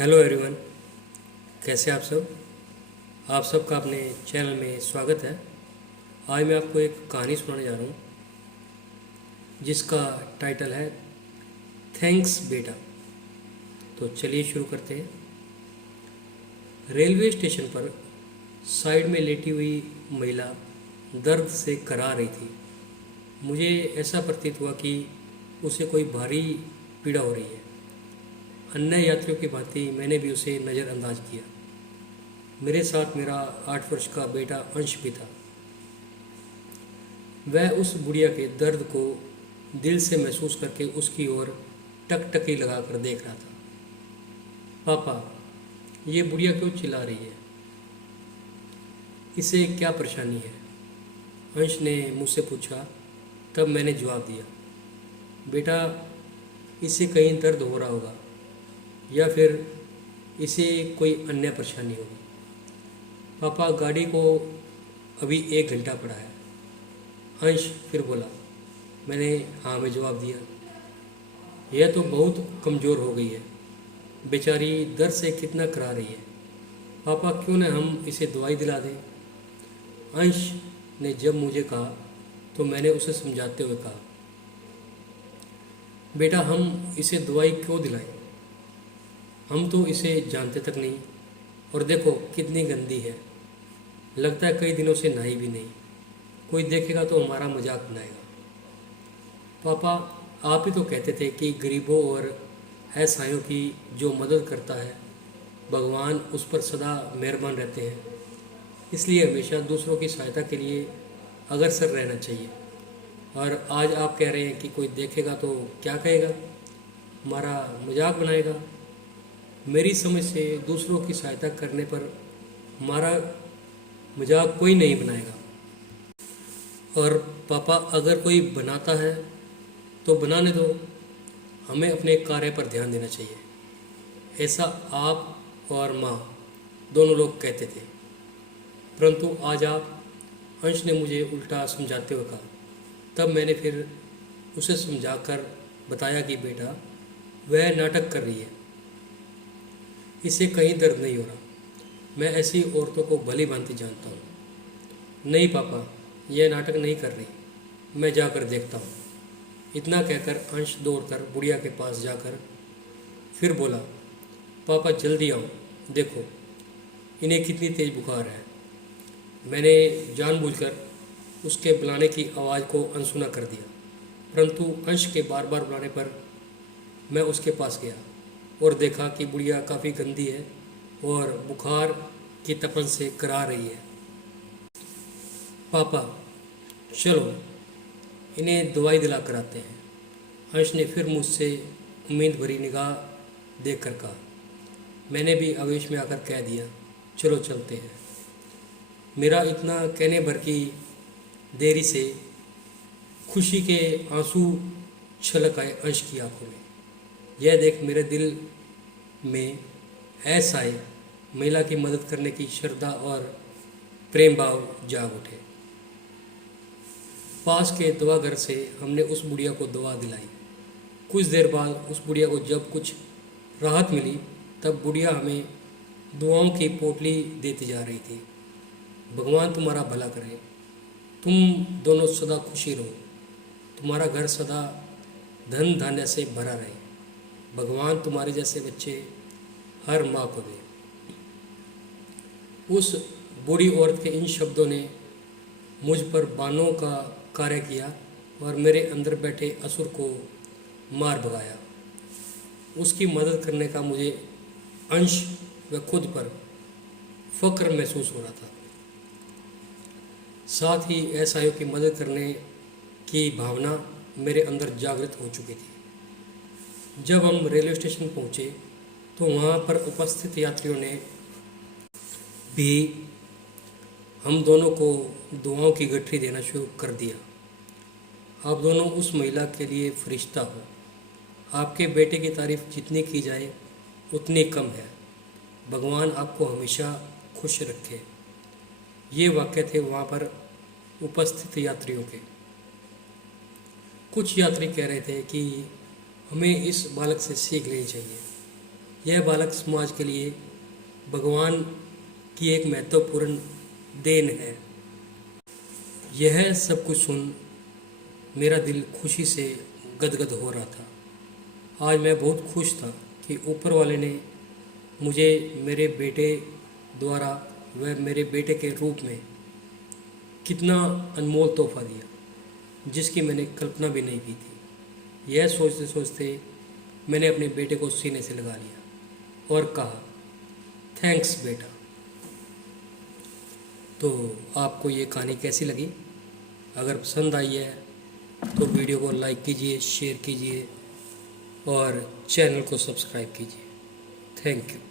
Hello everyone, कैसे आप सब। आप सबका अपने चैनल में स्वागत है। आज मैं आपको एक कहानी सुनाने जा रहा हूँ जिसका टाइटल है थैंक्स बेटा। तो चलिए शुरू करते हैं। रेलवे स्टेशन पर साइड में लेटी हुई महिला दर्द से करा रही थी। मुझे ऐसा प्रतीत हुआ कि उसे कोई भारी पीड़ा हो रही है। अन्य यात्रियों की भांति मैंने भी उसे नज़रअंदाज किया। मेरे साथ मेरा 8 वर्ष का बेटा अंश भी था। वह उस बुढ़िया के दर्द को दिल से महसूस करके उसकी ओर टकटकी लगाकर देख रहा था। पापा, ये बुढ़िया क्यों चिल्ला रही है? इसे क्या परेशानी है? अंश ने मुझसे पूछा। तब मैंने जवाब दिया, बेटा, इसे कहीं दर्द हो रहा होगा या फिर इसे कोई अन्य परेशानी होगी। पापा, गाड़ी को अभी 1 घंटा पड़ा है। अंश फिर बोला। मैंने हाँ में जवाब दिया। यह तो बहुत कमज़ोर हो गई है, बेचारी दर्द से कितना करा रही है। पापा, क्यों न हम इसे दवाई दिला दें? अंश ने जब मुझे कहा तो मैंने उसे समझाते हुए कहा, बेटा, हम इसे दवाई क्यों दिलाएं? हम तो इसे जानते तक नहीं, और देखो कितनी गंदी है। लगता है कई दिनों से नहाई भी नहीं। कोई देखेगा तो हमारा मजाक बनाएगा। पापा, आप ही तो कहते थे कि गरीबों और असहायों की जो मदद करता है भगवान उस पर सदा मेहरबान रहते हैं। इसलिए हमेशा दूसरों की सहायता के लिए अग्रसर रहना चाहिए। और आज आप कह रहे हैं कि कोई देखेगा तो क्या कहेगा? हमारा मजाक बनाएगा। मेरी समझ से दूसरों की सहायता करने पर हमारा मजाक कोई नहीं बनाएगा। और पापा, अगर कोई बनाता है तो बनाने दो। हमें अपने कार्य पर ध्यान देना चाहिए। ऐसा आप और माँ दोनों लोग कहते थे, परंतु आज आप। अंश ने मुझे उल्टा समझाते हुए कहा। तब मैंने फिर उसे समझाकर बताया कि बेटा, वह नाटक कर रही है। इसे कहीं दर्द नहीं हो रहा। मैं ऐसी औरतों को भली भांति जानता हूँ। नहीं पापा, यह नाटक नहीं कर रही। मैं जाकर देखता हूँ। इतना कहकर अंश दौड़कर बुढ़िया के पास जाकर फिर बोला, पापा जल्दी आओ, देखो इन्हें कितनी तेज बुखार है। मैंने जानबूझकर उसके बुलाने की आवाज़ को अनसुना कर दिया, परंतु अंश के बार बार बुलाने पर मैं उसके पास गया और देखा कि बुढ़िया काफ़ी गंदी है और बुखार की तपन से करा रही है। पापा, चलो इन्हें दवाई दिला कर आते हैं। अंश ने फिर मुझसे उम्मीद भरी निगाह देखकर कहा। मैंने भी आवेश में आकर कह दिया, चलो चलते हैं। मेरा इतना कहने भर की देरी से खुशी के आंसू छलक आए अंश की आंखों में। यह देख मेरे दिल में ऐसा महिला की मदद करने की श्रद्धा और प्रेम भाव जाग उठे। पास के दवा घर से हमने उस बुढ़िया को दवा दिलाई। कुछ देर बाद उस बुढ़िया को जब कुछ राहत मिली तब बुढ़िया हमें दुआओं की पोटली देती जा रही थी। भगवान तुम्हारा भला करे। तुम दोनों सदा खुशी रहो। तुम्हारा घर सदा धन धान्य से भरा रहे। भगवान तुम्हारे जैसे बच्चे हर माँ को दे। उस बूढ़ी औरत के इन शब्दों ने मुझ पर बाणों का कार्य किया और मेरे अंदर बैठे असुर को मार भगाया। उसकी मदद करने का मुझे अंश व खुद पर फक्र महसूस हो रहा था। साथ ही असहायों की मदद करने की भावना मेरे अंदर जागृत हो चुकी थी। जब हम रेलवे स्टेशन पहुँचे तो वहाँ पर उपस्थित यात्रियों ने भी हम दोनों को दुआओं की गठरी देना शुरू कर दिया। आप दोनों उस महिला के लिए फरिश्ता हो। आपके बेटे की तारीफ जितनी की जाए उतनी कम है। भगवान आपको हमेशा खुश रखे। ये वाक्य थे वहाँ पर उपस्थित यात्रियों के। कुछ यात्री कह रहे थे कि हमें इस बालक से सीख लेनी चाहिए। यह बालक समाज के लिए भगवान की एक महत्वपूर्ण देन है। यह सब कुछ सुन मेरा दिल खुशी से गदगद हो रहा था। आज मैं बहुत खुश था कि ऊपर वाले ने मुझे मेरे बेटे द्वारा व मेरे बेटे के रूप में कितना अनमोल तोहफा दिया, जिसकी मैंने कल्पना भी नहीं की थी। यह सोचते सोचते मैंने अपने बेटे को सीने से लगा लिया और कहा, थैंक्स बेटा। तो आपको ये कहानी कैसी लगी? अगर पसंद आई है तो वीडियो को लाइक कीजिए, शेयर कीजिए और चैनल को सब्सक्राइब कीजिए। Thank you.